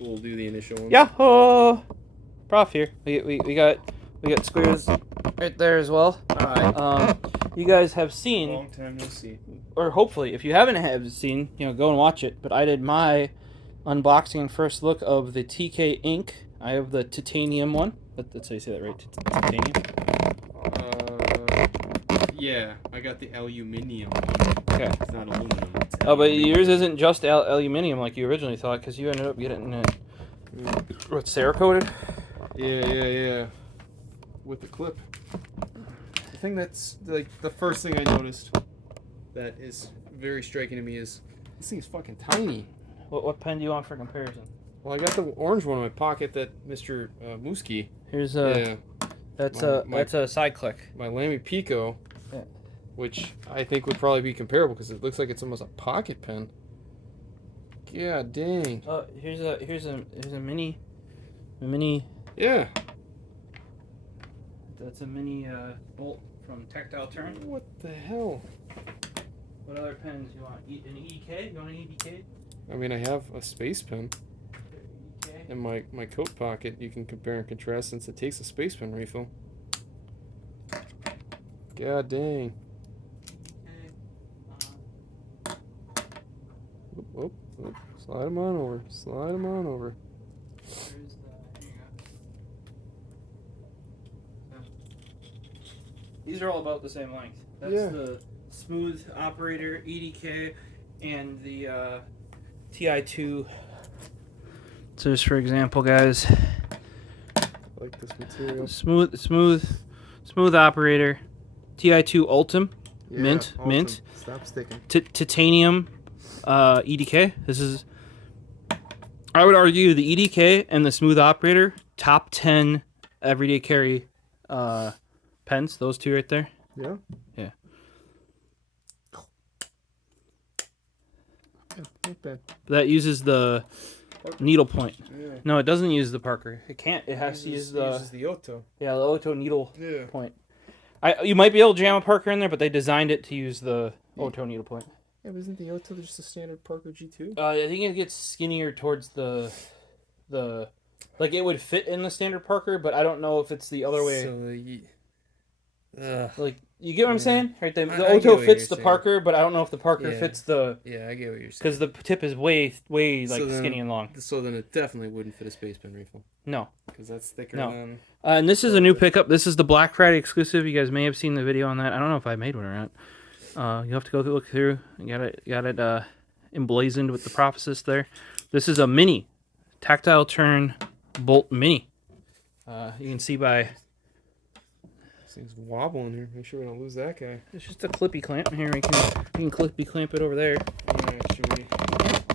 We'll do the initial one. Yahoo! Prof here. We got squares right there as well. Alright. You guys have seen, Long time no see. or hopefully, if you haven't seen, go and watch it. But I did my unboxing and first look of the TK ink. I have the titanium one. That's how you say that, right? Titanium. Yeah, I got the aluminium. Okay. It's not aluminum. It's Oh, but yours isn't just aluminium like you originally thought, because you ended up getting it. What, Cerakoted? Yeah. With the clip. The thing that's like the first thing I noticed that is very striking to me is this thing is fucking tiny. What pen do you want for comparison? Well, I got the orange one in my pocket that Mr. Muskie. Here's that's a side click. My Lamy Pico. Yeah. Which I think would probably be comparable because it looks like it's almost a pocket pen. God dang. Oh, here's a mini. Yeah. That's a mini bolt from Tactile Turn. What the hell? What other pens you want? An EDK? You want an EDK? I mean, I have a space pen EDK. in my coat pocket. You can compare and contrast since it takes a space pen refill. God dang. Whoop. Slide them on over. Slide them on over. Here you go. These are all about the same length. That's the smooth operator EDK and the TI2. So just for example, guys. I like this material. Smooth operator. TI2 Ultim. Yeah, Mint. Stop sticking. Titanium EDK. This is, I would argue, the EDK and the smooth operator, top 10 everyday carry pens. Those two right there. Yeah? Yeah. Not bad. That uses the needle point. Yeah. No, it doesn't use the Parker. It can't. It has to use the... uses the Otto. Yeah, the Otto needle Yeah. point. You might be able to jam a Parker in there, but they designed it to use the Otto needle point. Yeah, but isn't the Otto just a standard Parker G2? I think it gets skinnier towards the like it would fit in the standard Parker, but I don't know if it's the other way. So like, you get what I'm saying? Right, the I Otto get what fits you're the saying. Parker, but I don't know if the Parker fits the... Yeah, I get what you're saying. Because the tip is way like So then- skinny and long. So then it definitely wouldn't fit a space pen refill. No. Because that's thicker No. than... And this is a new pickup. This is the Black Friday exclusive. You guys may have seen the video on that. I don't know if I made one or not. You have to go look through. You got it emblazoned with TheProfosist there. This is a mini Tactile Turn bolt mini. You can see by... This thing's wobbling here. Make sure we don't lose that guy. It's just a clippy clamp here. We can clippy clamp it over there. Alright, should we crack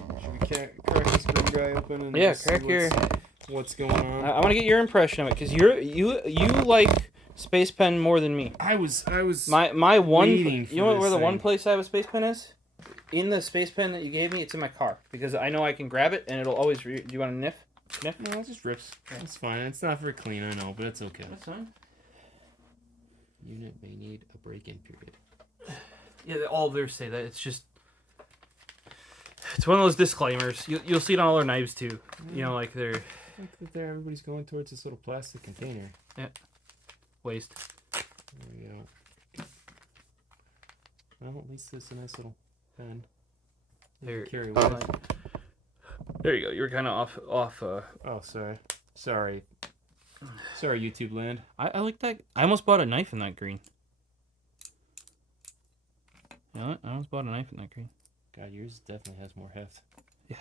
this green guy open and just crack see what's going on? I want to get your impression of it because you like Space Pen more than me. I was My one. waiting for You know this where the one thing. place I have a Space Pen is? In the Space Pen that you gave me, it's in my car because I know I can grab it and it'll always. Do you want to sniff? No, it just rips. It's fine. It's not very clean, I know, but it's okay. That's fine. Unit may need a break-in period. Yeah, all of theirs say that. It's just. It's one of those disclaimers. You'll see it on all their knives too. You know, like they're I think that there everybody's going towards this little plastic container. waste. There we go. Well, at least it's a nice little pen. There, Carry with it. there you go. You were kind of off. Oh, sorry, YouTube land. I like that. I almost bought a knife in that green. You know what? I almost bought a knife in that green. God, yours definitely has more heft. Yeah.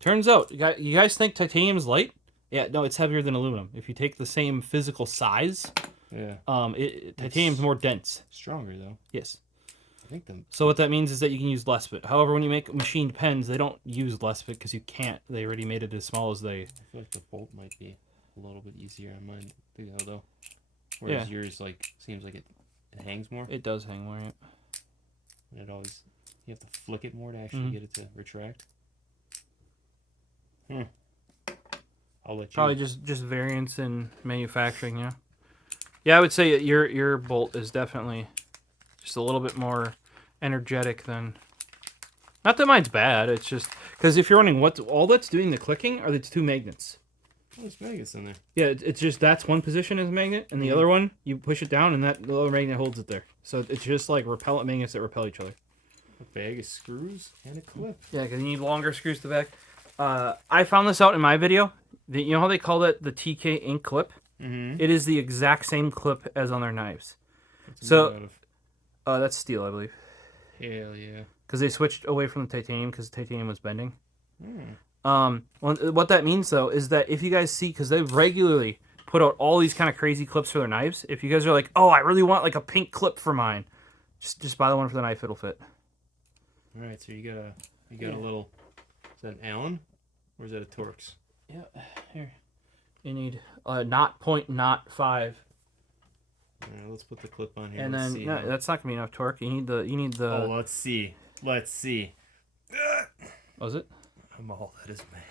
Turns out, you guys think titanium's light? Yeah, no, it's heavier than aluminum. If you take the same physical size, Yeah. titanium's more dense. Stronger though. Yes. I think them. So what that means is that you can use less of it. However, when you make machined pens, they don't use less of it because you can't. They already made it as small as they... I feel like the bolt might be a little bit easier on mine to go though. Whereas yours seems like it hangs more. It does hang more. Yeah. And it always you have to flick it more to actually get it to retract. I'll let you. Probably just variance in manufacturing. Yeah. Yeah, I would say your bolt is definitely just a little bit more energetic than. Not that mine's bad. It's just because if you're running all that's doing the clicking are the two magnets. Oh, there's magnets in there. Yeah, it's just that's one position is a magnet, and the other one you push it down, and the other magnet holds it there. So it's just like repellent magnets that repel each other. A bag of screws and a clip. Yeah, because you need longer screws to the back. I found this out in my video. You know how they call it the TK ink clip? Mm-hmm. It is the exact same clip as on their knives. What's So, that's steel, I believe. Hell yeah. Because they switched away from the titanium because the titanium was bending. Hmm. What that means, though, is that if you guys see, because they regularly put out all these kind of crazy clips for their knives, if you guys are like, oh, I really want like a pink clip for mine, just buy the one for the knife, it'll fit. All right, so you got a little, is that an Allen? Or is that a Torx? Yeah, here. You need not 0.05. All right, let's put the clip on here. And let's then, see no, how... that's not going to be enough torque. You need the... Oh, let's see. Let's see. Was it? I'm all that is mad.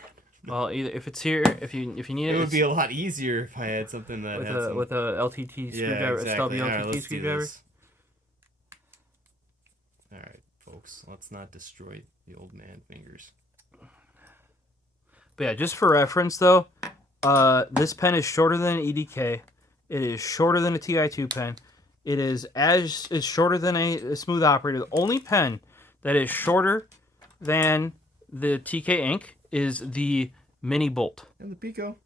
Well, either if it's here, if you need it, It would be a lot easier if I had something that with had a some... with a LTT screwdriver, exactly. a stubby All right, LTT let's do screwdriver. this. All right, folks, let's not destroy the old man fingers. But yeah, just for reference though, this pen is shorter than an EDK. It is shorter than a TI2 pen. It's shorter than a smooth operator. The only pen that is shorter than the TK ink is the Mini Bolt. And the Pico.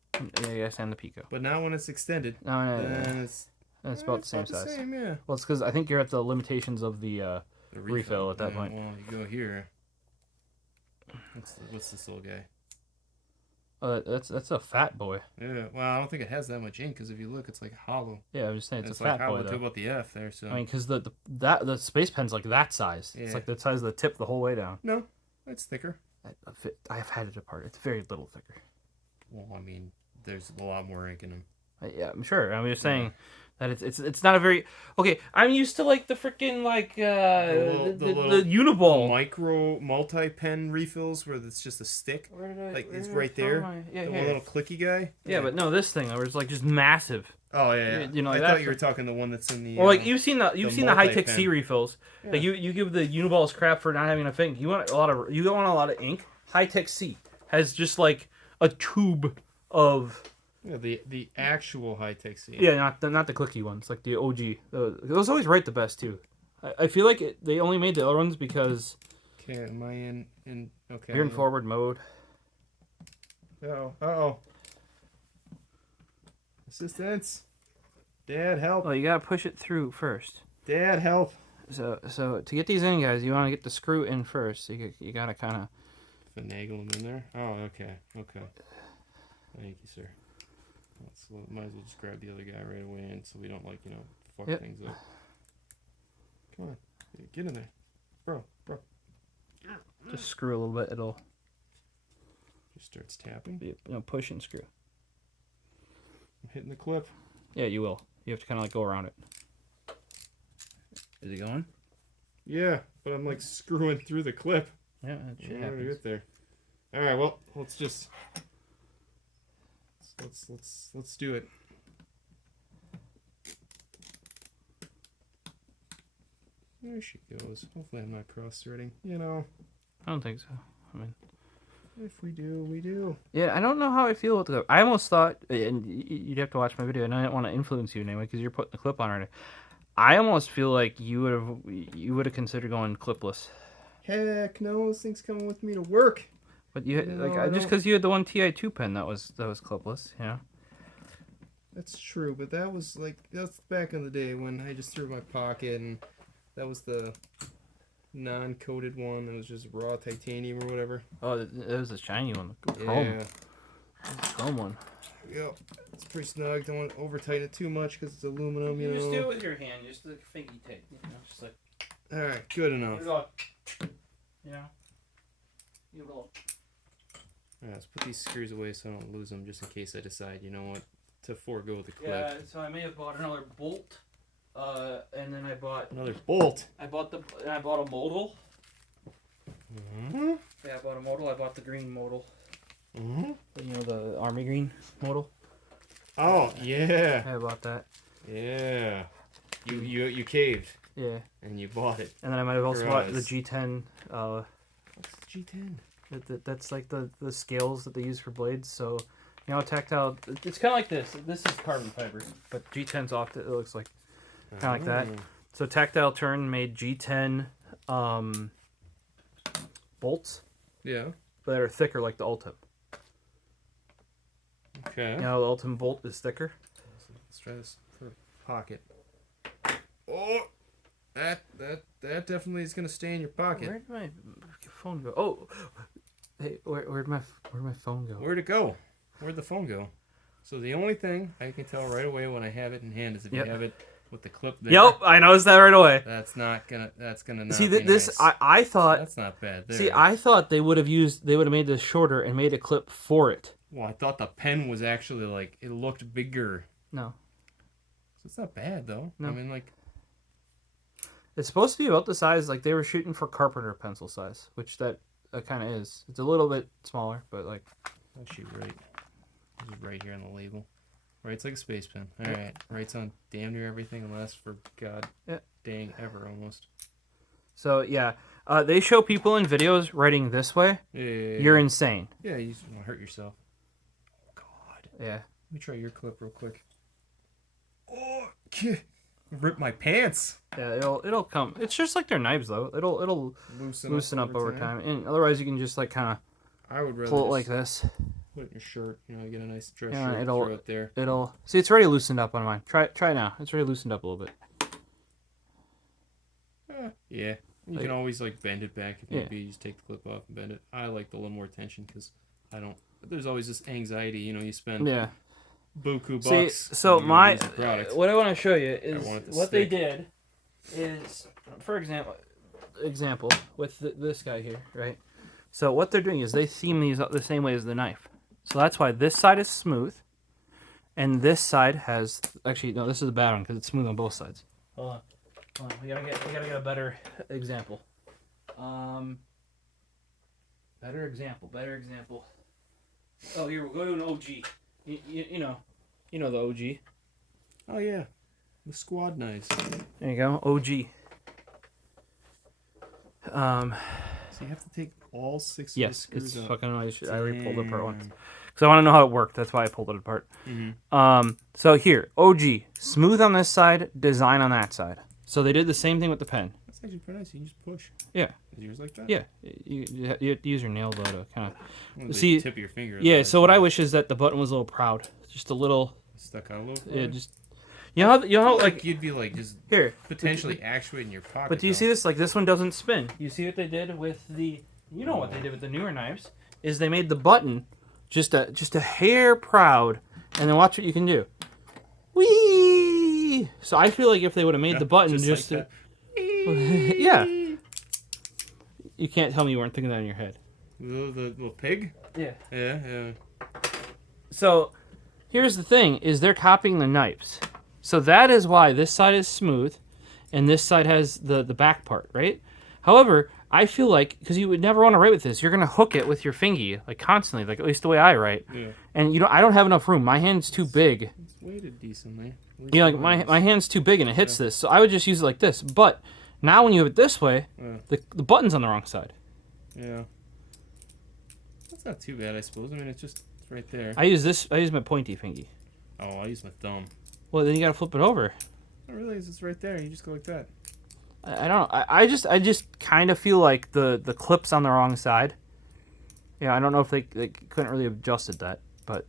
Yeah, yes, and the Pico. But not when it's extended. No, Then it's about the same size. Same, yeah. Well, it's because I think you're at the limitations of the The refill at that point. Well, you go here. What's this little guy? That's a fat boy. Yeah, well, I don't think it has that much ink because if you look, it's like hollow. Yeah, I'm just saying it's a like fat hollow boy too though. about the F there. So I mean, because the space pen's like that size. Yeah. It's like the size of the tip the whole way down. no, it's thicker. I've had it apart. It's very little thicker. Well, I mean, there's a lot more ink in them. Yeah, I'm sure. I'm just saying that it's not a very okay. I'm used to like the freaking like the Uniball micro multi-pen refills where it's just a stick. It's right there. The one little clicky guy. Yeah, but no, this thing where it's like just massive. Oh yeah. You know, I like thought that. you were talking the one that's in the. Well, like you've seen the Hi-Tec-C multi-pen. refills. Yeah. Like you give the Uniballs crap for not having enough ink. You want a lot of ink. Hi-Tec-C has just like a tube of. Yeah, the actual Hi-Tec-C. Yeah, not the clicky ones, like the OG. Those always write the best too. I feel like they only made the other ones because. Okay, am I in? Okay. You're in forward mode. Oh. Assistance. Dad, help. Oh, you gotta push it through first. Dad, help. So to get these in, guys, you want to get the screw in first. So you gotta kind of Finagle them in there. Oh, okay. Thank you, sir. Might as well just grab the other guy right away, and so we don't fuck things up. Come on, get in there, bro. just screw a little bit. It'll Just starts tapping. be push and screw. I'm hitting the clip. Yeah, you will. You have to kind of like go around it. Is it going? Yeah, but I'm like screwing through the clip. Yeah, that shit Yeah, happens. get there. All right, well, let's do it. There she goes. Hopefully I'm not cross-threading. I don't think so. I mean, if we do, we do. yeah, I don't know how I feel with the clip. I almost thought, and you'd have to watch my video, and I didn't want to influence you anyway because you're putting the clip on already. I almost feel like you would have considered going clipless. Heck no, this thing's coming with me to work. But just because you had the one TI2 pen that was clipless, That's true, but that's back in the day when I just threw it in my pocket, and that was the non-coated one. That was just raw titanium or whatever. Oh, it was a shiny one, the chrome. Yeah. The chrome one. Yep. It's pretty snug. Don't want to over tighten it too much because it's aluminum. You know. Just do it with your hand, just like a fingy tape. Just like. All right, good enough. All right, let's put these screws away so I don't lose them, just in case I decide, to forego the clip. Yeah, so I may have bought another bolt, and then I bought Another bolt. I bought a modal. Mm-hmm. Yeah, I bought a modal. I bought the green modal. Mm-hmm. The army green modal. Oh yeah. I bought that. Yeah. You caved Yeah. and you bought it. And then I might have also bought the Gross. G10. G10? That's like the scales that they use for blades. So, you know, tactile. It's kind of like this. This is carbon fiber, but G10's off. It looks like kind of like that. So Tactile Turn made G10 bolts. Yeah. But they're thicker like the Ultim. Okay. You know, the Ultim bolt is thicker. Let's try this for pocket. Oh, that definitely is gonna stay in your pocket. Where'd my phone go? Oh, hey, where'd my phone go? Where'd it go? Where'd the phone go? So the only thing I can tell right away when I have it in hand is if you have it with the clip there. Yep, I noticed that right away. That's gonna not see be this. Nice. I thought that's not bad. There. See, I thought they would have made this shorter and made a clip for it. Well, I thought the pen was actually like it looked bigger. No. So it's not bad though. No. I mean, like. It's supposed to be about the size, like they were shooting for carpenter pencil size, which that kind of is. It's a little bit smaller, but like. Actually, right. This is right here on the label. Writes like a space pen. All right. Writes on damn near everything unless for god dang ever almost. So yeah, they show people in videos writing this way. Yeah. You're insane. Yeah, you just want to hurt yourself. Oh god. Yeah. Let me try your clip real quick. Oh, rip my pants. Yeah, it'll come. It's just like their knives though. It'll loosen up over time. And otherwise you can just like kind of. I would rather pull it like this. Put it in your shirt. You know, get a nice dress Yeah, shirt. Throw it there. It'll see. It's already loosened up on mine. Try it now. It's already loosened up a little bit. Yeah. You can always like bend it back if need be. You just take the clip off and bend it. I like the little more tension because I don't. There's always this anxiety. You know, you spend buku bucks. See, so what I want to show you is what they did is, for example, with this guy here, right? So what they're doing is they theme these up the same way as the knife. So that's why this side is smooth, and this side has actually no. This is the bad one because it's smooth on both sides. Hold on. We gotta get a better example. Better example. Oh, here we'll go to an OG. You know the OG. Oh yeah, the squad knives. There you go, OG. So you have to take all 6 of the screws it's up. fucking nice. I already pulled it apart once. Because I want to know how it worked. That's why I pulled it apart. Mm-hmm. So here, OG. Smooth on this side, design on that side. So they did the same thing with the pen. That's actually pretty nice. You can just push. Yeah. Is yours like that? Yeah. You have to use your nail though to kind of... See, the tip of your finger. Yeah, so what I wish is that the button was a little proud. Just a little... Stuck out a little? Yeah, just... You know how like you'd be like just here potentially actuating your pocket. But do you see this? Like this one doesn't spin. You see what they did with the... You know what they did with the newer knives is they made the button just a hair proud, and then watch what you can do. Whee! So I feel like if they would have made the button just like yeah. You can't tell me you weren't thinking that in your head. The little pig? Yeah. Yeah. So here's the thing: is they're copying the knives. So that is why this side is smooth, and this side has the back part, right? However, I feel like, because you would never want to write with this, you're going to hook it with your fingy, like constantly, like at least the way I write. Yeah. And I don't have enough room. My hand's too big. It's weighted decently. You know, like my hand's too big and it hits this, so I would just use it like this. But now when you have it this way, the button's on the wrong side. Yeah. That's not too bad, I suppose. I mean, it's right there. I use my pointy fingy. Oh, I use my thumb. Well, then you got to flip it over. I realize it's right there. You just go like that. I don't know. I just kind of feel like the clip's on the wrong side. Yeah, I don't know if they couldn't really have adjusted that, but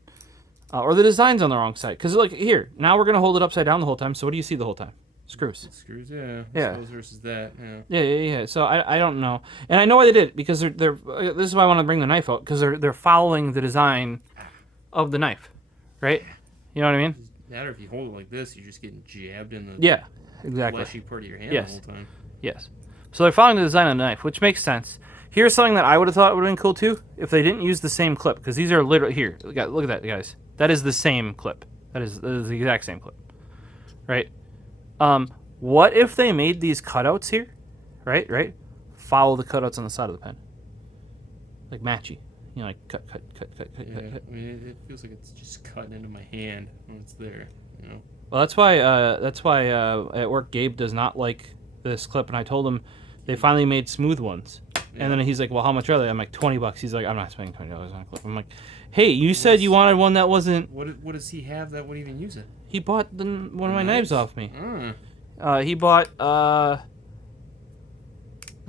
or the design's on the wrong side. Because like here, now we're gonna hold it upside down the whole time. So what do you see the whole time? Screws. Screws, yeah. Yeah. Suppose versus that, Yeah. So I don't know, and I know why they did it because they're this is why I want to bring the knife out because they're following the design of the knife, right? You know what I mean? Doesn't matter if you hold it like this, you're just getting jabbed in the exactly fleshy part of your hand the whole time. Yes. So they're following the design of the knife, which makes sense. Here's something that I would have thought would have been cool too if they didn't use the same clip because these are literally here. Look at that, guys. That is the same clip. That is the exact same clip, right? What if they made these cutouts here, right? Follow the cutouts on the side of the pen, like matchy. You know, like cut. Yeah, I mean, it feels like it's just cutting into my hand when it's there. You know. Well, that's why at work Gabe does not like this clip, and I told him they finally made smooth ones. Yeah. And then he's like, well, how much are they? I'm like, $20. He's like, I'm not spending $20 on a clip. I'm like, hey, you said you wanted one that wasn't. What does he have that would even use it? He bought one of my knives off me. He bought not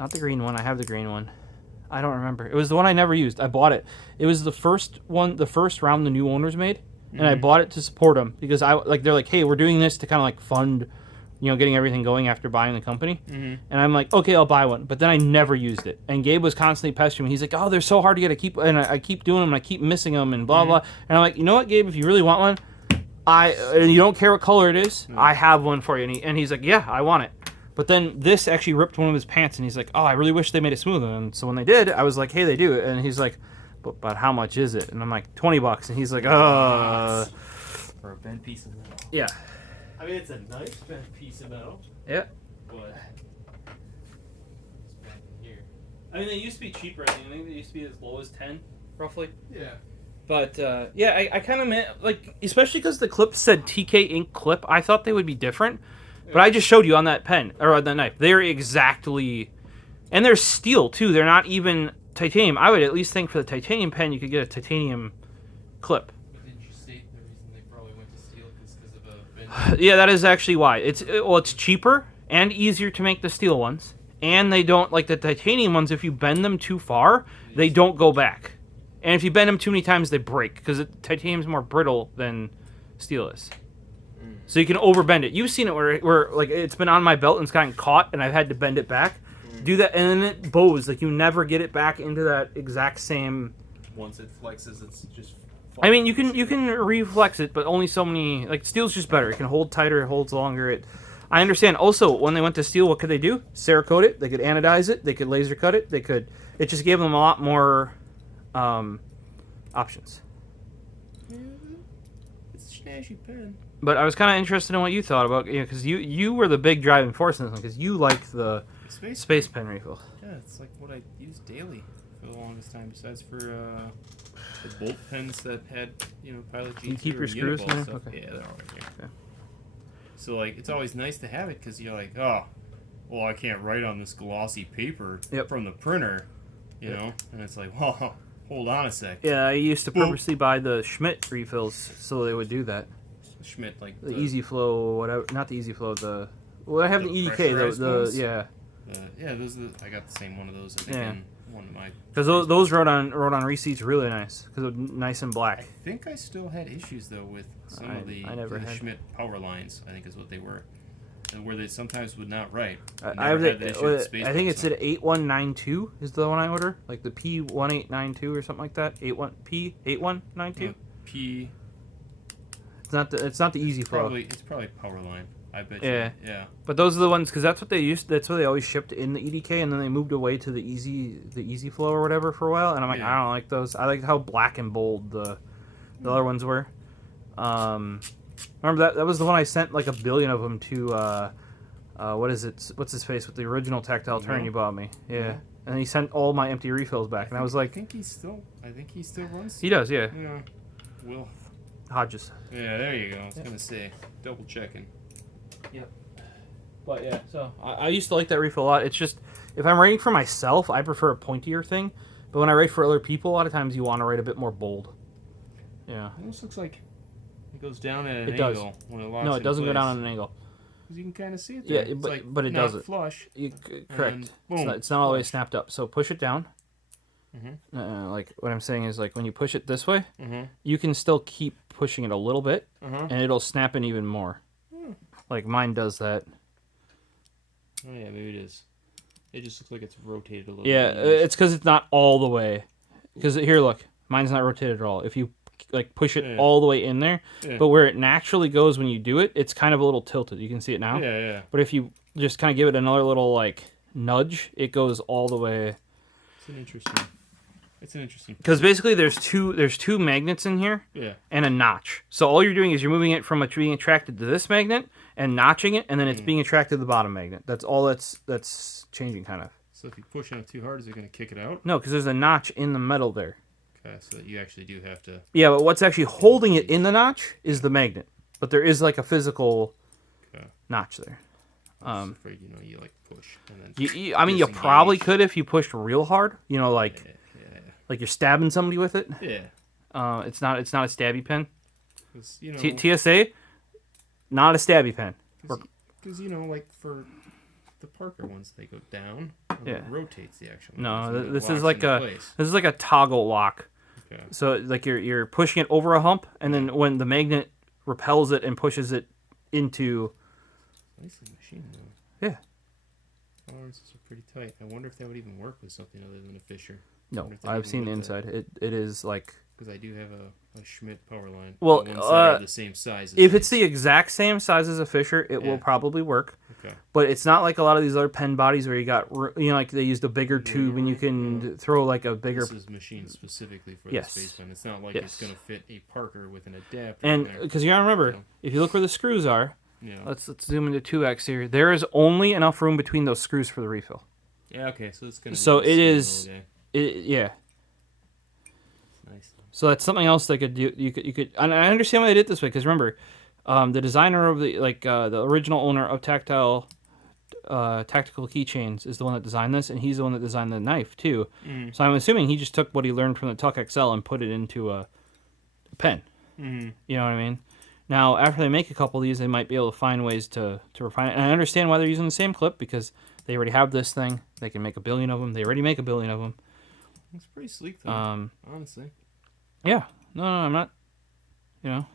the green one. I have the green one. I don't remember. It was the one I never used. I bought it. It was the first round the new owners made, and I bought it to support them because they're like, hey, we're doing this to kind of like fund, getting everything going after buying the company. And I'm like, okay, I'll buy one. But then I never used it. And Gabe was constantly pestering me. He's like, oh, they're so hard to get. I keep doing them, and I keep missing them, and blah blah. And I'm like, you know what, Gabe? If you really want one, and you don't care what color it is, I have one for you. And he's like, yeah, I want it. But then this actually ripped one of his pants, and he's like, oh, I really wish they made it smoother. And so when they did, I was like, hey, they do it. And he's like, but how much is it? And I'm like, $20. And he's like, for a bent piece of metal. Yeah. I mean, it's a nice bent piece of metal. Yeah. But it's bent here. I mean, they used to be cheaper. I think they used to be as low as 10, roughly. Yeah. But, yeah, I kind of meant, like, especially because the clip said TK ink clip, I thought they would be different. But I just showed you on that pen, or on that knife. They're exactly... And they're steel, too. They're not even titanium. I would at least think for the titanium pen, you could get a titanium clip. But didn't you state the reason they probably went to steel is because of a bend? Yeah, that is actually why. It's cheaper and easier to make the steel ones. And they don't... Like, the titanium ones, if you bend them too far, they don't go back. And if you bend them too many times, they break. Because titanium's more brittle than steel is. So you can overbend it. You've seen it where like it's been on my belt and it's gotten caught and I've had to bend it back. Do that and then it bows. Like you never get it back into that exact same. Once it flexes, it's just. I mean, you can reflex it, but only so many. Like steel's just better. It can hold tighter. It holds longer. I understand. Also, when they went to steel, what could they do? Cerakote it. They could anodize it. They could laser cut it. They could. It just gave them a lot more options. It's a snazzy pen. But I was kind of interested in what you thought about, because you were the big driving force in this one, because you like the space pen refill. Yeah, it's like what I use daily for the longest time, besides for the bolt pens that had, Pilot GT. You keep or your screws in there? stuff. Okay. Yeah, they're all right here. Okay. So, like, it's always nice to have it, because you're like, oh, well, I can't write on this glossy paper from the printer, you know? And it's like, well, hold on a sec. Yeah, I used to purposely buy the Schmidt refills so they would do that. Schmidt, like the Easy Flow or whatever, not the Easy Flow. I have the EDK. Those are I got the same one of those. I think in one of my. Because those wrote on receipts really nice because they're nice and black. I think I still had issues though with some of the Schmidt power lines. I think is what they were, and where they sometimes would not write. I think it said 8192 is the one I order, like the P1892 or something like that. P8192. P. It's not the Easy Flow. It's probably Powerline. I bet you. Yeah. But those are the ones because that's what they used. That's what they always shipped in the EDK, and then they moved away to the Easy Flow or whatever for a while. And I'm like, I don't like those. I like how black and bold the other ones were. Remember that was the one I sent like 1 billion of them to. What is it? What's his face with the original tactile turn you bought me? Yeah. And he sent all my empty refills back, and I was like, I think he still runs. He does, yeah. Yeah. Will. Hodges. Yeah, there you go. I was gonna say, double checking. Yep. But yeah, so I used to like that refill a lot. It's just if I'm writing for myself, I prefer a pointier thing. But when I write for other people, a lot of times you want to write a bit more bold. Yeah. It almost looks like it goes down at an angle when it locks. No, it doesn't go down at an angle. Because you can kind of see it there. Yeah, it's but it doesn't. Flush. Correct. It's not all the way snapped up. So push it down. Like what I'm saying is like when you push it this way, you can still keep pushing it a little bit, and it'll snap in even more. Like mine does that. Oh yeah, maybe it is. It just looks like it's rotated a little. Yeah, bit. it's because it's not all the way. Because here, look, mine's not rotated at all. If you like push it all the way in there, but where it naturally goes when you do it, it's kind of a little tilted. You can see it now. Yeah. But if you just kind of give it another little like nudge, it goes all the way. It's an interesting. Because basically, there's two magnets in here, and a notch. So all you're doing is you're moving it from being attracted to this magnet and notching it, and then it's being attracted to the bottom magnet. That's all that's changing, kind of. So if you push on it too hard, is it going to kick it out? No, because there's a notch in the metal there. Okay, so you actually do have to. Yeah, but what's actually holding it in the notch is the magnet. But there is like a physical notch there. I'm just afraid, you like push. And then I mean, you probably could if you pushed real hard. Like like you're stabbing somebody with it. Yeah. It's not a stabby pen. TSA, not a stabby pen. Because like for the Parker ones, they go down. And it rotates the actual. No, this is like a toggle lock. Okay. So like you're pushing it over a hump, and then when the magnet repels it and pushes it into. Nicely machined though. Yeah. Tolerances are pretty tight. I wonder if that would even work with something other than a Fisher. No, I've seen the inside. It is like. Because I do have a Schmidt power line. Well, the same size. If it's the exact same size as a Fisher, it will probably work. Okay. But it's not like a lot of these other pen bodies where you got, like they used a bigger tube and you can throw like a bigger. This is machined specifically for the space pen. It's not like it's going to fit a Parker with an adapter. And because you got to remember, if you look where the screws are, let's zoom into 2x here. There is only enough room between those screws for the refill. Yeah. Okay. So it's going to. So it is. Yeah. Nice. So that's something else they could do. You could, and I understand why they did it this way because remember, the designer of the original owner of Tactile, Tactical Keychains is the one that designed this, and he's the one that designed the knife too. So I'm assuming he just took what he learned from the Tuck XL and put it into a pen. You know what I mean? Now after they make a couple of these, they might be able to find ways to refine it. And I understand why they're using the same clip because they already have this thing. They can make a billion of them. They already make a billion of them. It's pretty sleek though. Honestly. Yeah, no, I'm not. I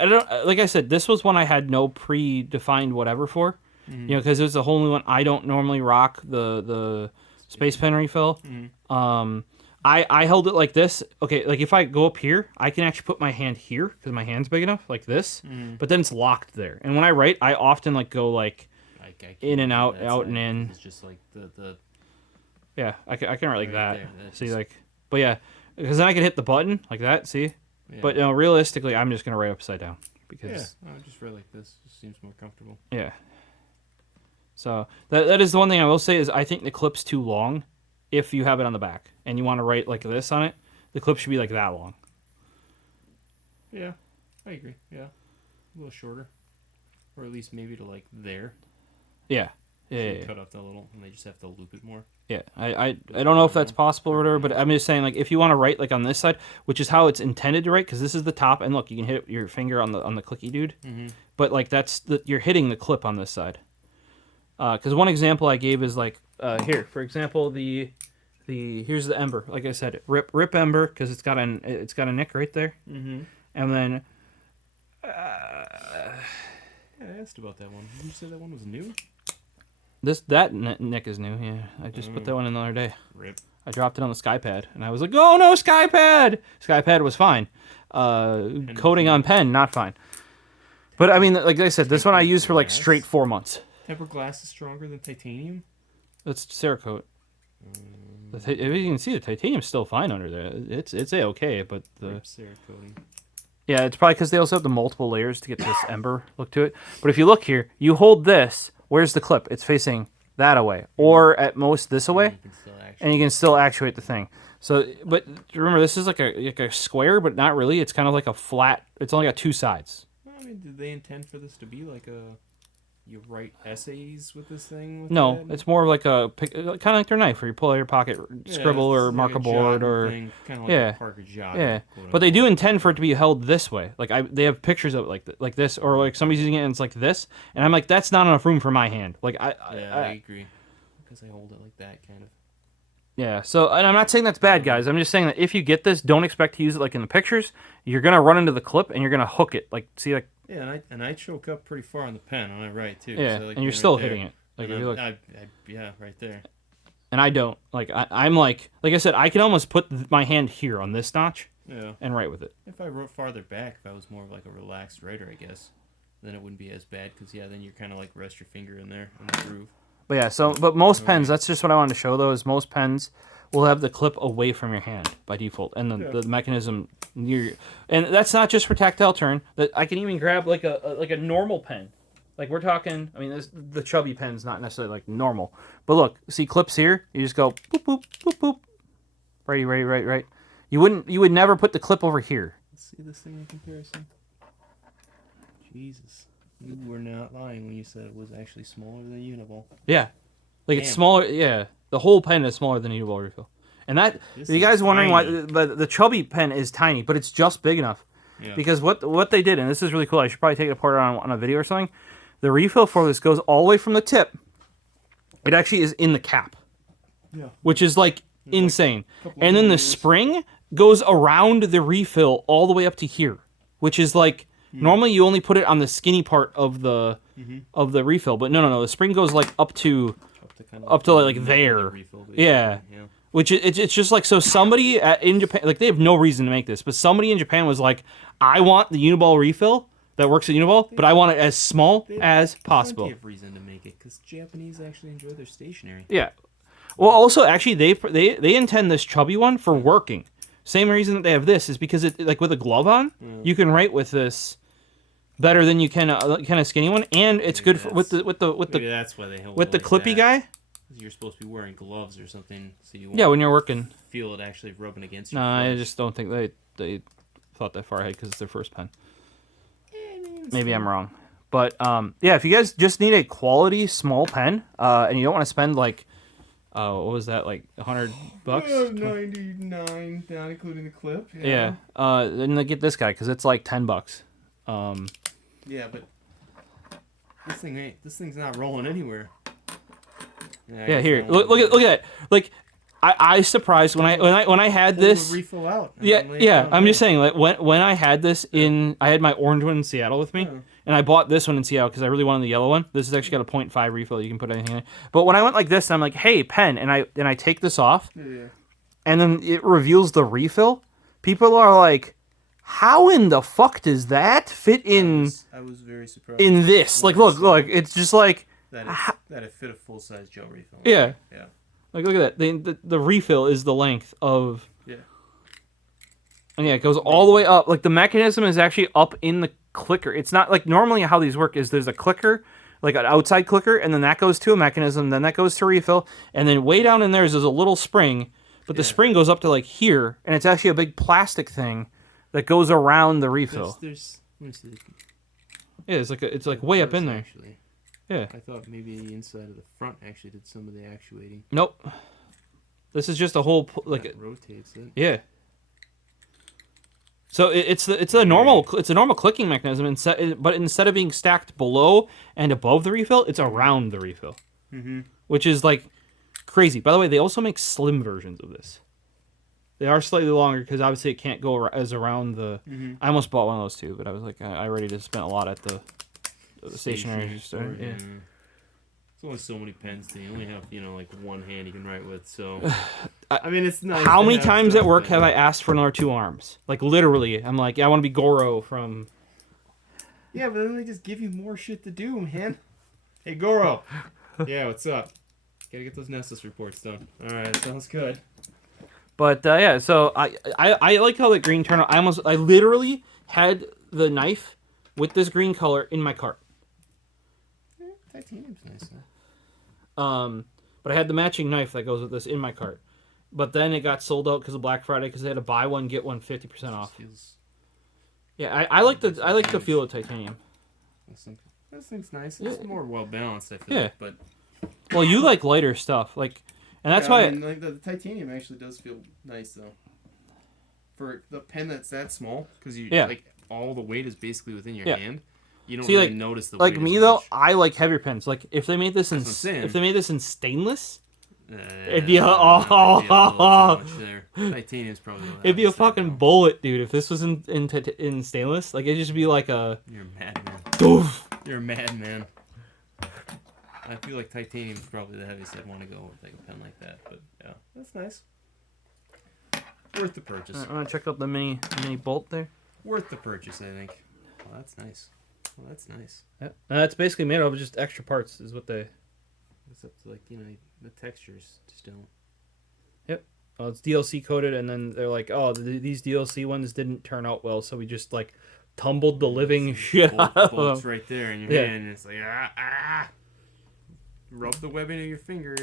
don't like I said. This was one I had no predefined whatever for, because it was the only one I don't normally rock the space pen refill. I held it like this. Okay, like if I go up here, I can actually put my hand here because my hand's big enough, like this. But then it's locked there. And when I write, I often like go like in and out, out and in. It's just like the. Yeah, I can write like that. See, like, but yeah. Because then I can hit the button like that, see? Yeah. But realistically, I'm just going to write upside down. Because I just write like this. It seems more comfortable. Yeah. So that is the one thing I will say is I think the clip's too long if you have it on the back. And you want to write like this on it, the clip should be like that long. Yeah, I agree. Yeah. A little shorter. Or at least maybe to like there. Yeah. Cut off that little, and they just have to loop it more. Yeah, I don't know if that's possible or whatever, but I'm just saying, like, if you want to write like on this side, which is how it's intended to write, because this is the top, and look, you can hit your finger on the clicky dude, but like you're hitting the clip on this side. Because one example I gave is like here, for example, here's the Ember. Like I said, rip Ember because it's got a nick right there, and then. I asked about that one. Did you say that one was new? That nick is new, yeah. I just put that one in the other day. Rip. I dropped it on the SkyPad, and I was like, oh no, SkyPad! SkyPad was fine. Coating on pen, not fine. But I mean, like I said, this one I used for like straight 4 months. Tempered glass is stronger than titanium? That's Cerakote. If you can see, the titanium's still fine under there. It's A-okay, but the... Cerakoting. Yeah, it's probably because they also have the multiple layers to get this ember look to it. But if you look here, you hold this... Where's the clip? It's facing that away, or at most this away, and you can still actuate the thing. So, but remember, this is like a square, but not really. It's kind of like a flat. It's only got two sides. I mean, did they intend for this to be like you write essays with this thing? No, it's more like kind of like their knife, where you pull out your pocket, scribble or mark a board, or kind of like a Parker jog. Yeah, but they do intend for it to be held this way. Like they have pictures of it like this, or like somebody's using it and it's like this, and I'm like, that's not enough room for my hand. Like I agree, because I hold it like that kind of. Yeah, so, and I'm not saying that's bad, guys. I'm just saying that if you get this, don't expect to use it like in the pictures. You're gonna run into the clip and you're gonna hook it. Like, see, like. Yeah, and I choke up pretty far on the pen when I write too. Yeah, so and you're still hitting it. Like, if you look. Yeah, right there. And I don't. Like, I'm like I said, I can almost put my hand here on this notch. Yeah. And write with it. If I wrote farther back, if I was more of like a relaxed writer, I guess, then it wouldn't be as bad. Because then you're kind of like rest your finger in there in the groove. But yeah, but most pens, that's just what I wanted to show though, is most pens will have the clip away from your hand by default, and the mechanism near you. And that's not just for tactile turn. That I can even grab like a normal pen. Like we're talking, I mean, the chubby pen's not necessarily like normal. But look, see clips here? You just go boop, boop, boop, boop. Righty, right. You would never put the clip over here. Let's see this thing in comparison. Jesus. You were not lying when you said it was actually smaller than Uniball. Yeah, like it's Damn. smaller. Yeah, the whole pen is smaller than a Uniball refill. And that, This you guys is wondering tiny. why the chubby pen is tiny, but it's just big enough. Yeah. Because what they did, and this is really cool, I should probably take it apart on a video or something. The refill for this goes all the way from the tip. It actually is in the cap. Yeah. Which is like insane. couple And then the millimeters. spring goes around the refill all the way up to here, which is like normally you only put it on the skinny part of the refill, but no, the spring goes like up to like the there. refill, Yeah. Which it's just like, so somebody in Japan, like they have no reason to make this, but somebody in Japan was like, I want the Uniball refill that works at Uniball, but I want it as small as possible. Plenty of reason to make it, because Japanese actually enjoy their stationery. Yeah. Well, also, actually, they intend this chubby one for working. Same reason that they have this is because it, like with a glove on, you can write with this better than you can kind of skinny one, and it's good for, with the Maybe that's why they hold with the it like clippy that. guy. You're supposed to be wearing gloves or something, so you Yeah, won't when you're working. feel it actually rubbing against you. No, I just don't think they thought that far ahead because it's their first pen. Maybe I'm wrong, but yeah, if you guys just need a quality small pen, and you don't want to spend like, what was that, like $100? 99, not including the clip. Yeah. Then they get this guy because it's like $10. Yeah, but this thing's not rolling anywhere. Yeah, here. Look at that. Like, I surprised when I had this. Refill out. Yeah. I'm just saying, like when I had this I had my orange one in Seattle with me, and I bought this one in Seattle because I really wanted the yellow one. This has actually got a 0.5 refill. You can put anything in it. But when I went like this, I'm like, hey, pen, and I take this off, and then it reveals the refill. People are like, how in the fuck does that fit in? I was very surprised. In this, like, look, it's just like that it fit a full size gel refill. Yeah. Yeah. Like, look at that. The refill is the length of. Yeah. And yeah, it goes all the way up. Like, the mechanism is actually up in the clicker. It's not like normally how these work is there's a clicker, like an outside clicker, and then that goes to a mechanism, then that goes to refill, and then way down in there is a little spring, but the spring goes up to like here, and it's actually a big plastic thing that goes around the refill. There's let me see. Yeah, it's like way up in there. Actually. Yeah. I thought maybe the inside of the front actually did some of the actuating. Nope. This is just a whole like it rotates it. Yeah. So it's a normal clicking mechanism, but instead of being stacked below and above the refill, it's around the refill, which is like crazy. By the way, they also make slim versions of this. They are slightly longer because obviously it can't go as around the. I almost bought one of those too, but I was like, I already just spent a lot at the stationery store. Yeah. There's only so many pens to you only have like one hand you can write with. So I mean, it's nice. How many times at work have I asked for another two arms? Like literally, I'm like, yeah, I want to be Goro from. Yeah, but then they just give you more shit to do, man. Hey, Goro. Yeah, what's up? Gotta get those Nessus reports done. All right, sounds good. But yeah, so I like how the green turned out. I literally had the knife with this green color in my cart. Titanium's nice, though. But I had the matching knife that goes with this in my cart. But then it got sold out because of Black Friday because they had to buy one get one 50% off. Yeah, I like the feel of titanium. This thing's nice. It's more well balanced, I feel like, but well, you like lighter stuff, like, and that's why. I mean, like the titanium actually does feel nice though. For the pen that's that small, because like all the weight is basically within your hand. You don't really notice the weight. Like me though, I like heavier pens. Like if they made this in stainless, it'd be titanium's probably. It'd be a fucking bullet, dude. If this was in stainless, like it'd just be like a. You're a madman. Doof. You're a madman. I feel like titanium's probably the heaviest I'd want to go with, like a pen like that. But yeah, that's nice. Worth the purchase. I'm gonna check out the mini bolt there. Worth the purchase, I think. Oh, that's nice. Well, that's nice. Yeah. That's basically made of just extra parts, is what they. Except like the textures just don't. Yep. Oh, it's DLC coded, and then they're like, oh, these DLC ones didn't turn out well, so we just like tumbled the living shit out of them. Bolts right there in your hand, and it's like rub the webbing of your finger,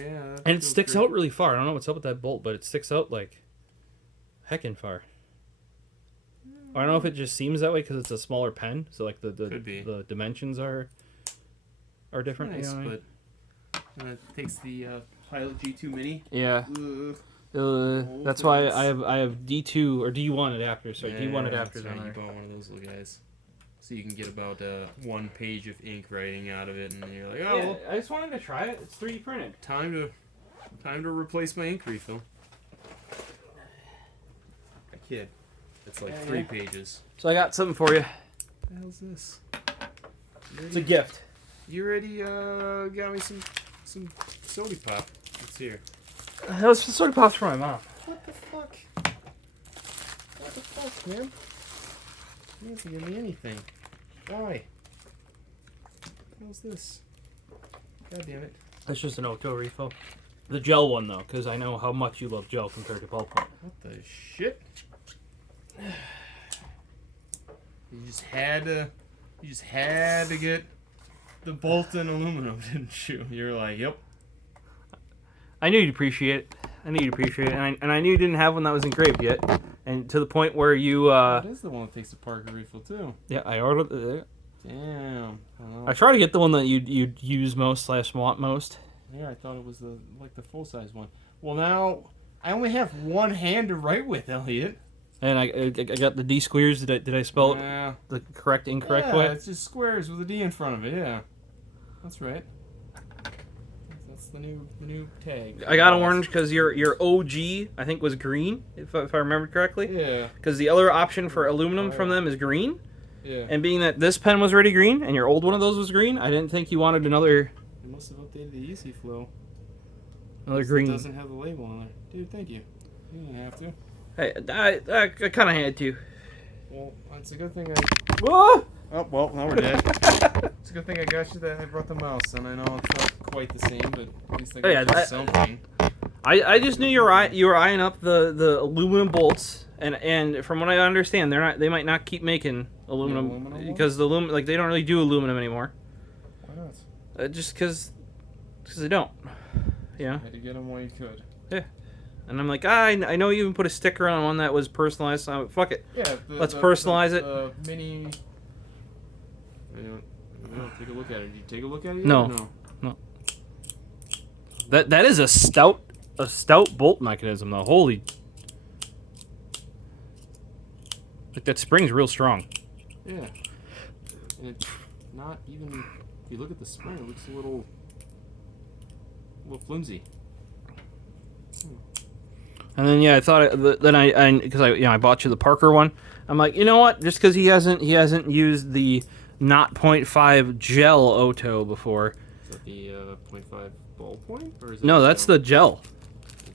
and it sticks out really far. I don't know what's up with that bolt, but it sticks out like heckin' far. I don't know if it just seems that way because it's a smaller pen, so like Could be. the dimensions are different. Nice, you know what I mean? but it takes the Pilot G2 Mini. Yeah. That's why I have D2 or D1 adapters. Sorry, D1 adapters That's right. on You there. bought one of those little guys, so you can get about 1 page of ink writing out of it, and you're like, oh, Yeah, well, I just wanted to try it. It's 3D printed. time to replace my ink refill. I kid. It's like 3 pages. So I got something for you. What the hell's this? It's a gift. You already got me some soda pop. It's here. That was sort of pops for my mom. What the fuck? What the fuck, man? You didn't give me anything. Why? How's this? God damn it. That's just an Octo refill. The gel one though, because I know how much you love gel compared to ballpoint. What the shit? You just had to get the Bolton aluminum, didn't you? You're like, yep. I knew you'd appreciate it. And I knew you didn't have one that was engraved yet. And to the point where you That is the one that takes the Parker refill too. yeah, I ordered. Damn. I try to get the one that you'd use most / want most. Yeah, I thought it was the full size one. Well, now I only have one hand to write with, Elliot. And I got the D squares. Did I spell it Yeah. the incorrect Yeah, way? it's just squares with a D in front of it. Yeah, that's right. That's the new tag. I got orange because your OG I think was green if I remember correctly. Yeah, Because the other option for aluminum from them is green. yeah. And being that this pen was already green and your old one of those was green, I didn't think you wanted another They must have updated the Easy Flow. another It green. doesn't have the label on there, dude. Thank you. You didn't have to. Hey, I kind of had to. Well, it's a good thing Whoa! Oh well, now we're dead. It's a good thing I got you that I brought the mouse, and I know it's not quite the same, but at least I got you something. I just knew you were eyeing up the aluminum bolts, and from what I understand, they might not keep making aluminum because the they don't really do aluminum anymore. Why not? Just because they don't. Yeah. Had to get them while you could. Yeah. And I'm like, I know you even put a sticker on one that was personalized. So fuck it. Yeah. Let's personalize it. The mini. Take a look at it. Did you take a look at it? Yet? No. That is a stout bolt mechanism though. Holy. Like that spring's real strong. Yeah. And it's not even. If you look at the spring, it looks a little flimsy. And then yeah, I thought then I because I bought you the Parker one. I'm like, you know what? Just because he hasn't used the 0.5 gel Oto before. Is that the 0.5 ballpoint? Or is it No, that's the gel,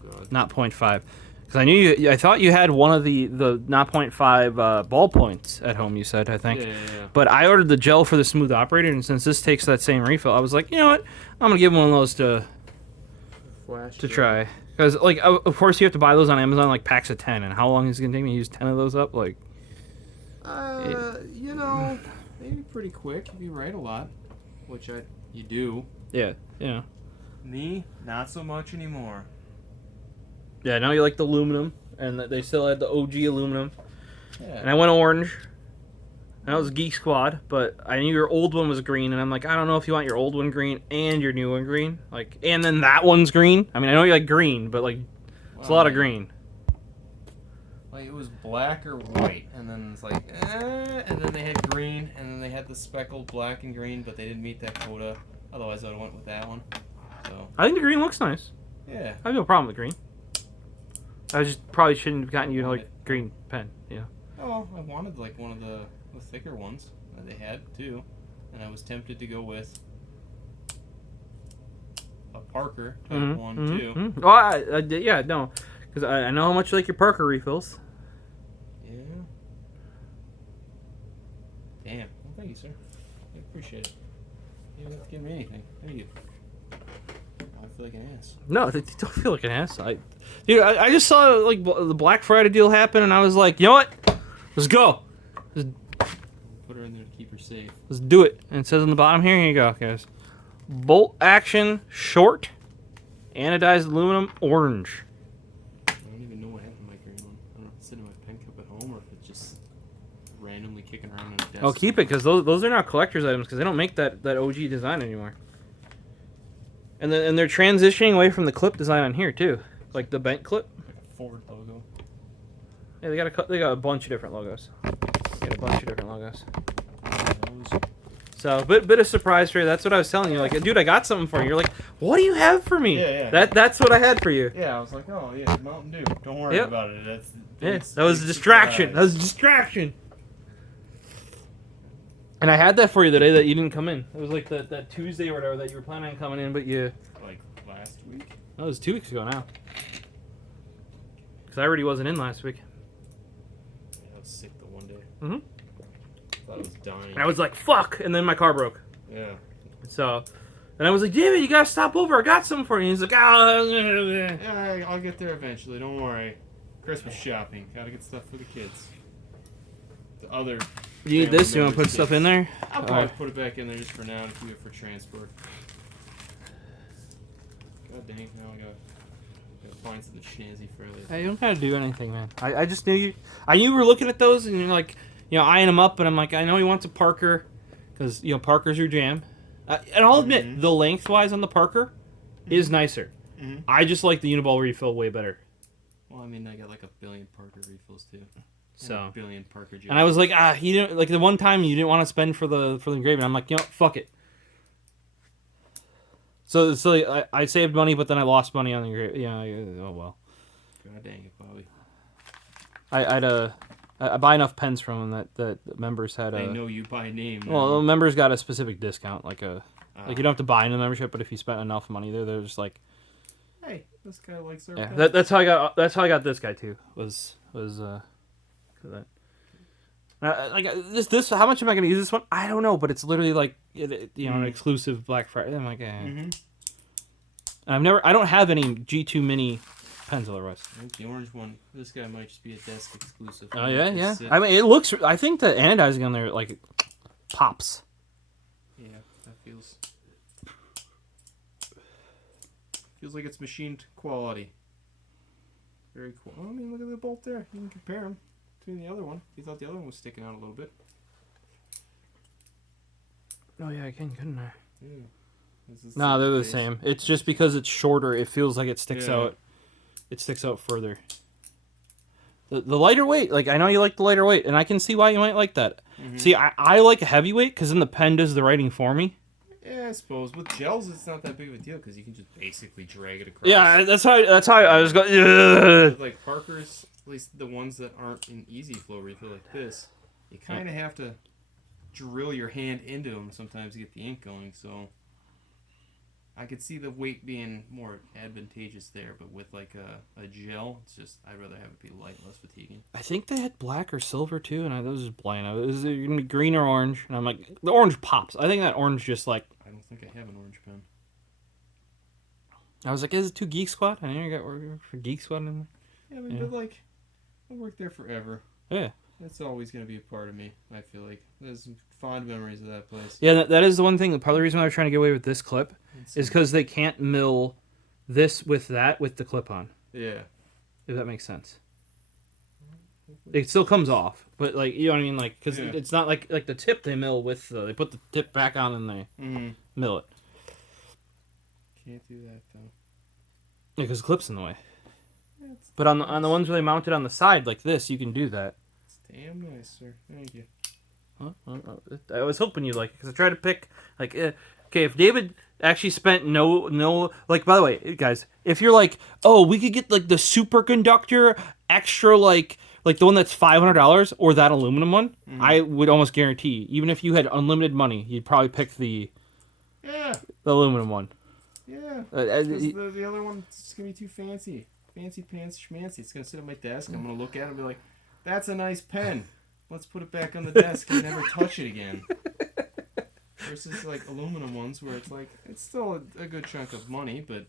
Oh god. not 0.5. Because I thought you had one of the 0.5 ballpoints at home. You said I think. Yeah. But I ordered the gel for the smooth operator, and since this takes that same refill, I was like, you know what? I'm gonna give him one of those Flash to gel. try. Because like of course you have to buy those on Amazon like packs of 10, and how long is it gonna take me to use 10 of those up? Like. You know, maybe pretty quick if you write a lot, which you do. Yeah. Yeah. Me, not so much anymore. Yeah. Now you like the aluminum, and they still had the OG aluminum. Yeah. And I went orange. And that was Geek Squad, but I knew your old one was green, and I'm like, I don't know if you want your old one green and your new one green, like, and then that one's green. I mean, I know you like green, but like, it's a lot of green. Like it was black or white, and then it's like, and then they had green, and then they had the speckled black and green, but they didn't meet that quota. Otherwise, I would have went with that one. So I think the green looks nice. yeah. I have no problem with green. I just probably shouldn't have gotten you like green pen. Yeah. Oh, I wanted like one of the thicker ones that they had too, and I was tempted to go with a Parker type one too. Mm-hmm. Oh, yeah, no, because I know how much you like your Parker refills. Yeah. Damn. Well, thank you, sir. I appreciate it. You don't have to give me anything. Thank you. I feel like an ass. No, you don't feel like an ass. Dude, I just saw like the Black Friday deal happen, and I was like, you know what? Let's go. Put her in there to keep her safe. Let's do it. And it says on the bottom here you go, guys. Bolt action short, anodized aluminum orange. I don't even know what happened to my green one. I don't know if it's sitting in my pen cup at home or if it just randomly kicking around on a desk. I'll keep it because those are not collector's items because they don't make that OG design anymore. And they're transitioning away from the clip design on here too, like the bent clip. Like a Ford logo. Yeah, they got a bunch of different logos. So, bit of surprise for you. That's what I was telling you. Like, dude, I got something for you. You're like, what do you have for me? Yeah. That's what I had for you. Yeah, I was like, oh yeah, Mountain Dew. Don't worry about it. That was a distraction. And I had that for you the day that you didn't come in. It was like that Tuesday or whatever that you were planning on coming in, but you... Like last week? That was 2 weeks ago now. Because I already wasn't in last week. Yeah, I was sick the one day. Mm-hmm. Thought I was dying. And I was like, fuck! And then my car broke. Yeah. So... And I was like, David, you gotta stop over. I got something for you. He's like, Yeah, I'll get there eventually. Don't worry. Christmas shopping. Gotta get stuff for the kids. The other... You need this? You want to put stuff in there? I'll probably put it back in there just for now to keep it for transport. God dang, now I gotta find something snazzy for later. Hey, you don't gotta do anything, man. I just knew you. I knew you were looking at those and you're like, eyeing them up, and I'm like, I know he wants a Parker, because Parker's your jam. And I'll admit, the lengthwise on the Parker is nicer. I just like the Uniball refill way better. Well, I mean, I got like a billion Parker refills too. So a billion Parker jams. And I was like, he didn't like the one time you didn't want to spend for the engraving. I'm like, fuck it. So I saved money, but then I lost money on the engraving. Yeah, oh well. God dang it, Bobby. I buy enough pens from them that members had a... They know you by name now. Well, members got a specific discount, like you don't have to buy into the membership, but if you spent enough money there, they're just like, hey, this guy likes our yeah. pens. That's how I got this guy too. Was that. Like this, how much am I gonna use this one? I don't know, but it's literally like an exclusive Black Friday. I'm like, And I don't have any G2 mini pens otherwise. The orange one, this guy might just be a desk exclusive. Oh yeah. I mean, it looks. I think the anodizing on there like pops. Yeah, that feels like it's machined quality. Very cool. I mean, look at the bolt there. You can compare them to the other one. You thought the other one was sticking out a little bit. Oh yeah, I can, couldn't I? Yeah. No, they're the same. It's just because it's shorter, it feels like it sticks out. It sticks out further. The lighter weight, like I know you like the lighter weight, and I can see why you might like that. See, I like a heavyweight because then the pen does the writing for me. Yeah, I suppose with gels it's not that big of a deal because you can just basically drag it across. Yeah, that's how I was going. With, like Parker's, at least the ones that aren't in easy flow refill like this, you kind of have to drill your hand into them sometimes to get the ink going. So I could see the weight being more advantageous there, but with like a gel, it's just I'd rather have it be light and less fatiguing. I think they had black or silver too, and I was just blind. Is it gonna be green or orange? And I'm like, the orange pops. I think that orange just like. I don't think I have an orange pen. I was like, is it too Geek Squad? I know you got work for Geek Squad in there. Yeah, but like, I worked there forever. Yeah. That's always going to be a part of me, I feel like. There's some fond memories of that place. Yeah, that is the one thing. Part of the reason why I'm trying to get away with this clip is because they can't mill this with that with the clip on. Yeah. If that makes sense. It still comes off, but like, you know what I mean? Like, because it's not like the tip they mill with, they put the tip back on and they mill it. Can't do that, though. Yeah, because the clip's in the way. Yeah, but on the ones where they mount it on the side like this, you can do that. It's damn nice, sir. Thank you. I was hoping you'd like it, because I tried to pick, like, okay, if David actually spent no, like, by the way, guys, if you're like, oh, we could get, like, the superconductor extra, like the one that's $500 or that aluminum one, I would almost guarantee, even if you had unlimited money, you'd probably pick the aluminum one. Yeah. The other one is going to be too fancy. Fancy pants schmancy. It's going to sit on my desk. I'm going to look at it and be like, that's a nice pen. Let's put it back on the desk and never touch it again. Versus like aluminum ones where it's like, it's still a good chunk of money, but...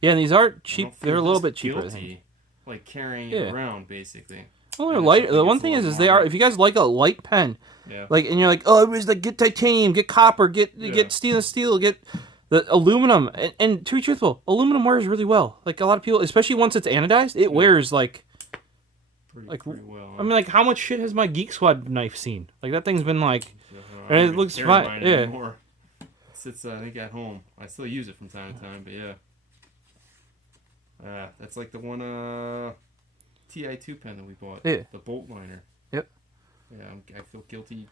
Yeah, and these aren't cheap. They're a little bit cheaper, I think. Like carrying it around, basically. Well, they're light. The one thing is they are. If you guys like a light pen, like, and you're like, oh, it was like get titanium, get copper, get stainless steel, get the aluminum. And to be truthful, aluminum wears really well. Like a lot of people, especially once it's anodized, it wears like pretty well. I mean, like, how much shit has my Geek Squad knife seen? Like, that thing's been like, and it looks fine. Yeah. Anymore. It sits, I think, at home. I still use it from time to time, but yeah. That's like the one TI2 pen that we bought. Yeah. The bolt liner. Yep. Yeah, I feel guilty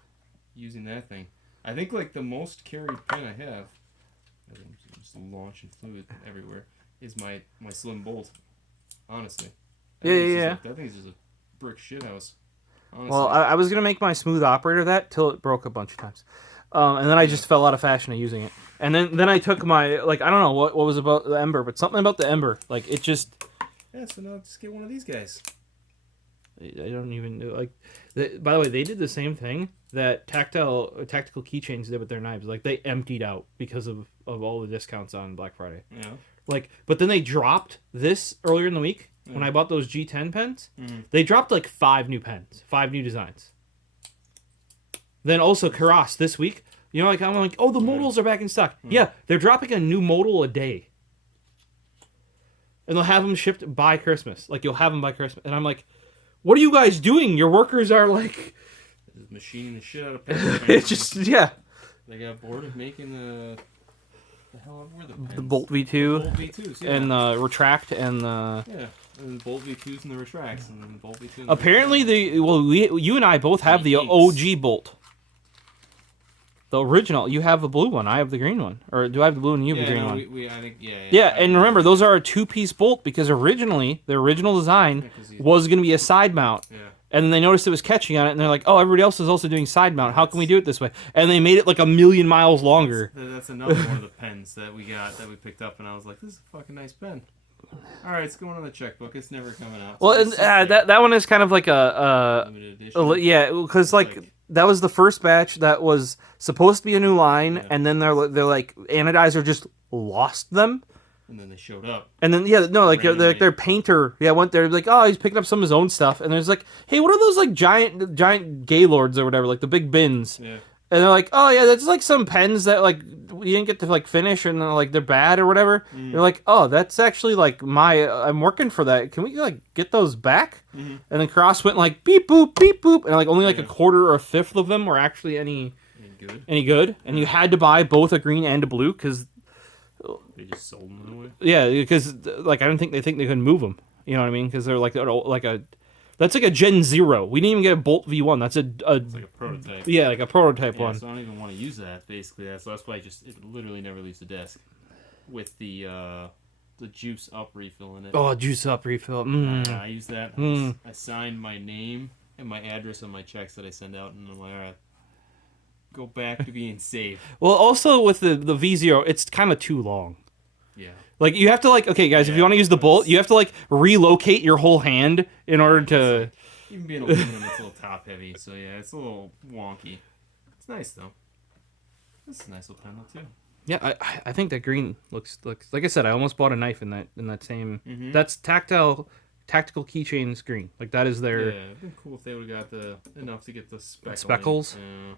using that thing. I think like the most carried pen I have, I'm just launching fluid everywhere, is my Slim Bolt. Honestly. Yeah. That thing's just a brick shithouse. Honestly. Well, I was gonna make my smooth operator that till it broke a bunch of times, and then I just fell out of fashion of using it. And then I took my, like, I don't know what was about the Ember, but something about the Ember, like, it just. Yeah, so now just get one of these guys. I don't even know. Like, by the way, they did the same thing that tactical keychains did with their knives. Like, they emptied out because of all the discounts on Black Friday. Yeah. Like, but then they dropped this earlier in the week when I bought those G10 pens. Mm-hmm. They dropped like 5 new pens, 5 new designs. Then also Karas this week. You know, like, I'm like, oh, the modals are back in stock. Mm-hmm. Yeah, they're dropping a new modal a day. And they'll have them shipped by Christmas. Like, you'll have them by Christmas. And I'm like, what are you guys doing? Your workers are like... machining the shit out of pens. It's just, yeah. They got bored of making the hell were the pens? The Bolt V2. The Bolt V2s, yeah. And the Retract and the... Yeah, and the Bolt V2s and the Retracts. And then the Bolt V2s. Apparently, you and I both have the OG Bolt. The original. You have the blue one. I have the green one. Or do I have the blue and you have the green one? I think, yeah. Yeah, and remember, those are a 2-piece bolt because originally, the original design was going to be a side mount. Yeah. And then they noticed it was catching on it, and they're like, oh, everybody else is also doing side mount. How can we do it this way? And they made it like 1,000,000 miles longer. That's another one of the pens that we picked up, and I was like, this is a fucking nice pen. All right, it's going on the checkbook. It's never coming out. So well, and, that one is kind of like a limited edition. Yeah, because like that was the first batch that was supposed to be a new line, and then they're like Anodizer just lost them. And then they showed up. And then their painter went there like, oh, he's picking up some of his own stuff, and there's like, hey, what are those like giant gaylords or whatever, like the big bins? Yeah. And they're like, oh yeah, that's like some pens that like you didn't get to like finish, and like they're bad or whatever. Mm. They're like, oh, that's actually like I'm working for that. Can we like get those back? Mm-hmm. And then Cross went like beep boop, and like only like a quarter or a fifth of them were actually any good. And you had to buy both a green and a blue because they just sold them away. Yeah, because like I don't think they couldn't move them. You know what I mean? Because they're like a. That's like a Gen 0. We didn't even get a Bolt V1. That's it's like a prototype. Yeah, like a prototype one. So I don't even want to use that, basically. So that's why it literally never leaves the desk. With the Juice Up refill in it. Oh, Juice Up refill. Yeah, I use that. I signed my name and my address on my checks that I send out, and I'm like, all right, go back to being safe. Well, also with the V0, it's kind of too long. Yeah. Like, you have to, like, okay, guys, if you want to use the Bolt, you have to, like, relocate your whole hand in order to... Like, even being aluminum, it's a little top-heavy, so, yeah, it's a little wonky. It's nice, though. This is a nice little pen, though, too. Yeah, I think that green looks... Like I said, I almost bought a knife in that same... Mm-hmm. That's Tactical Keychains green. Like, that is their... Yeah, it'd been cool if they would have got enough to get the speckles. Yeah.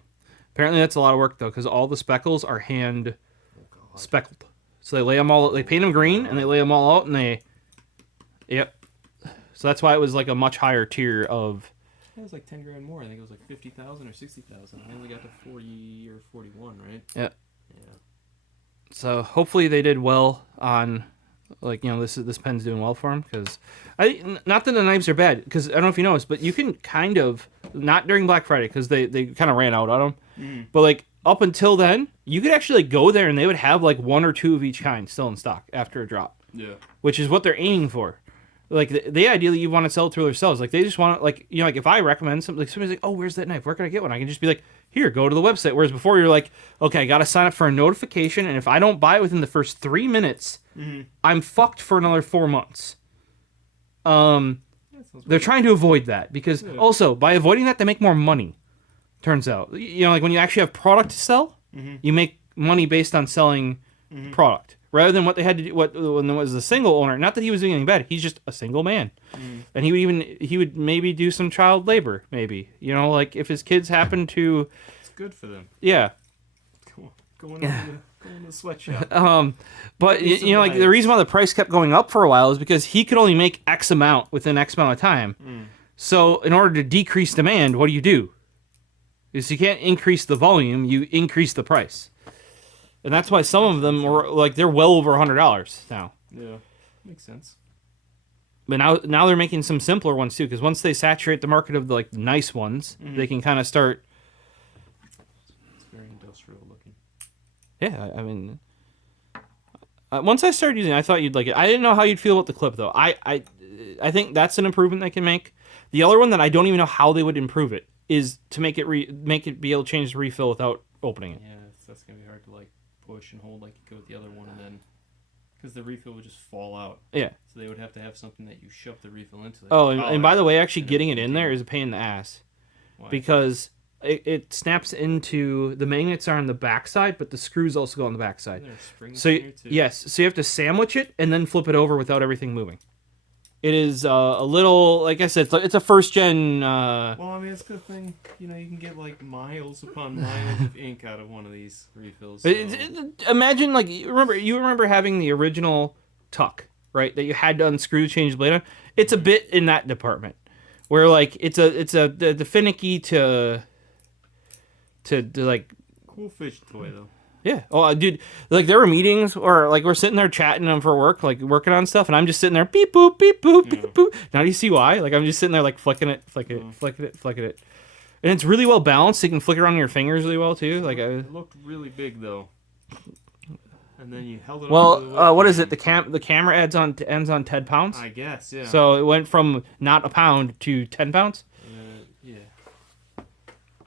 Apparently, that's a lot of work, though, because all the speckles are hand speckled. So they lay them all. They paint them green, and they lay them all out, and they. Yep. So that's why it was like a much higher tier of. It was like 10 grand more. I think it was like 50,000 or 60,000. I only got to 40 or 41, right? Yeah. Yeah. So hopefully they did well on, like, you know, this pen's doing well for them, because not that the knives are bad, because I don't know if you noticed, but you can kind of not during Black Friday because they kind of ran out on them, but like. Up until then, you could actually like, go there and they would have like 1 or 2 of each kind still in stock after a drop. Yeah. Which is what they're aiming for. Like, they ideally you want to sell it through themselves. Like, they just want to, like, you know, like if I recommend something, like somebody's like, oh, where's that knife? Where can I get one? I can just be like, here, go to the website. Whereas before you're like, okay, I got to sign up for a notification. And if I don't buy it within the first 3 minutes, I'm fucked for another 4 months. They're trying to avoid that because also by avoiding that, they make more money. Turns out, you know, like when you actually have product to sell, you make money based on selling product rather than what they had to do. When there was a single owner, not that he was doing anything bad, he's just a single man, and he would maybe do some child labor, maybe, you know, like if his kids happen to. It's good for them. Yeah. Go in the sweatshop. But you know, like the reason why the price kept going up for a while is because he could only make X amount within X amount of time. So in order to decrease demand, what do? Is you can't increase the volume, you increase the price. And that's why some of them are like they're well over $100 now. Yeah, makes sense. But now they're making some simpler ones too, because once they saturate the market of the like nice ones, they can kind of start. It's very industrial looking. Yeah, I mean, once I started using it, I thought you'd like it. I didn't know how you'd feel about the clip though. I think that's an improvement they can make. The other one that I don't even know how they would improve it is to make it be able to change the refill without opening it. Yeah, that's gonna be hard to like push and hold like you could with the other one, and then because the refill would just fall out. Yeah. So they would have to have something that you shove the refill into. Like Oh, and by the way, actually getting it in there is a pain in the ass. Why? Because it snaps into the magnets are on the backside, but the screws also go on the backside. Isn't there springs So in here too? yes, so you have to sandwich it and then flip it over without everything moving. It is a little, like I said, it's a first gen. Well, I mean, it's a good thing, you know, you can get like miles upon miles of ink out of one of these refills. So. Imagine like you remember having the original Tuck, right? That you had to unscrew to change the blade on. It's a bit in that department, where like it's the finicky to like. Cool fish toy though. Yeah. Oh, dude, like there were meetings or like we're sitting there chatting them for work, like working on stuff, and I'm just sitting there beep boop beep boop beep boop. Now do you see why? Like I'm just sitting there like flicking it, flicking it, and it's really well balanced. You can flick it around your fingers really well too. Like it looked really big though. And then you held it. Well, what is it? The camera ends on 10 pounds. I guess, yeah. So it went from not a pound to 10 pounds. Yeah.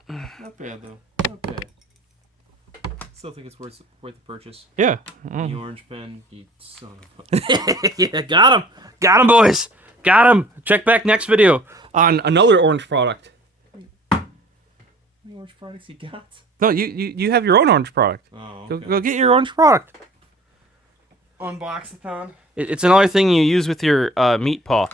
Not bad though. Not bad. Still think it's worth the purchase. Yeah. The orange pen, you son of a... Yeah, got him, boys, got him. Check back next video on another orange product. How many orange products you got? No, you have your own orange product. Oh, okay. Go get your orange product. Unbox-a-thon. It's another thing you use with your meat paw.